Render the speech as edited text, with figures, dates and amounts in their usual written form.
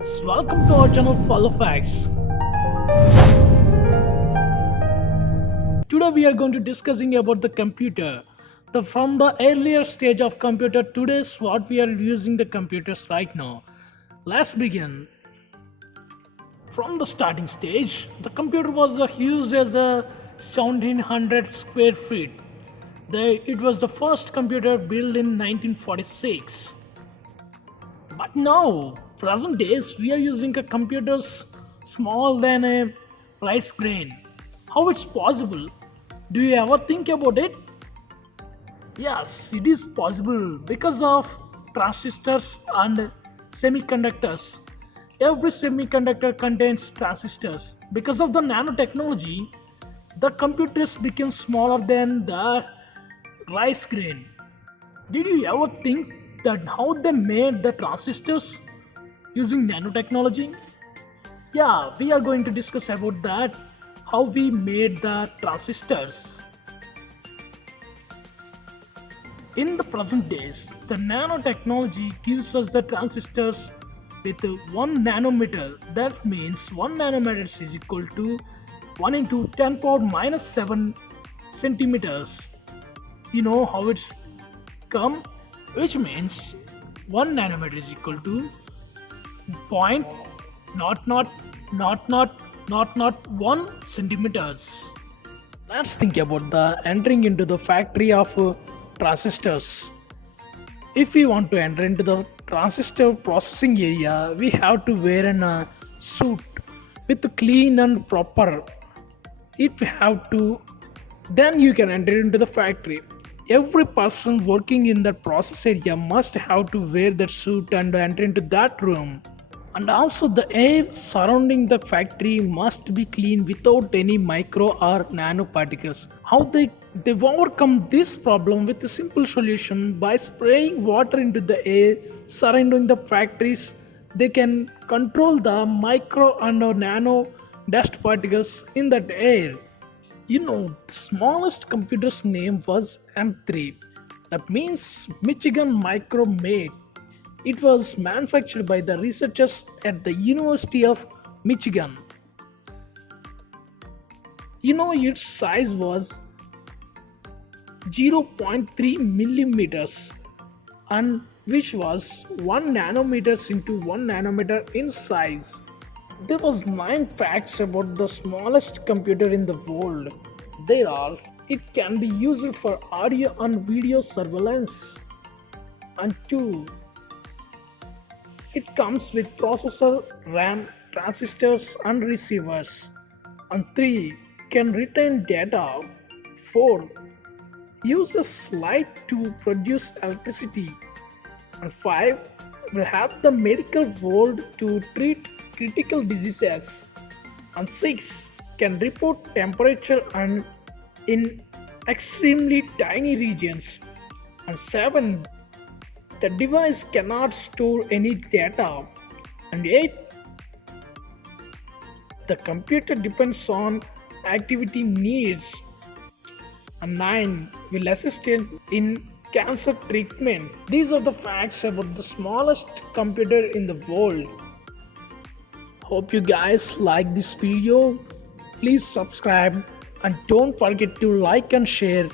Welcome to our channel FollowFacts. Today we are going to discussing about the computer. From the earlier stage of computer, today's what we are using the computers right now. Let's begin. From the starting stage, the computer was used as a 1700 square feet. It was the first computer built in 1946. But now, present days, we are using a computers small than a rice grain. How it's possible? Do you ever think about it? Yes, it is possible because of transistors and semiconductors. Every semiconductor contains transistors. Because of the nanotechnology, the computers became smaller than the rice grain. Did you ever think that how they made the transistors using nanotechnology? Yeah, we are going to discuss about that, how we made the transistors. In the present days, the nanotechnology gives us the transistors with 1 nanometer. That means 1 nanometer is equal to 1 into 10 power minus 7 centimeters. You know how it's come? Which means 1 nanometer is equal to point not 1 centimeters. Let's think about the entering into the factory of transistors. If we want to enter into the transistor processing area, we have to wear a suit with clean and proper. It have to, then you can enter into the factory. Every person working in that process area must have to wear that suit and enter into that room. And also the air surrounding the factory must be clean without any micro or nanoparticles. How they've overcome this problem with a simple solution by spraying water into the air surrounding the factories. They can control the micro and nano dust particles in that air. The smallest computer's name was M3. That means Michigan Micromate. It was manufactured by the researchers at the University of Michigan. Its size was 0.3 millimeters, and which was 1 nanometers into 1 nanometer in size. There was 9 facts about the smallest computer in the world. There are: it can be used for audio and video surveillance, and 2, it comes with processor, RAM, transistors and receivers, and 3, can retain data. 4, uses light to produce electricity, and 5, will have the medical world to treat critical diseases, and 6, can report temperature and in extremely tiny regions, and 7, the device cannot store any data, and 8, the computer depends on activity needs, and 9, will assist in cancer treatment. These are the facts about the smallest computer in the world. Hope you guys like this video. Please subscribe and don't forget to like and share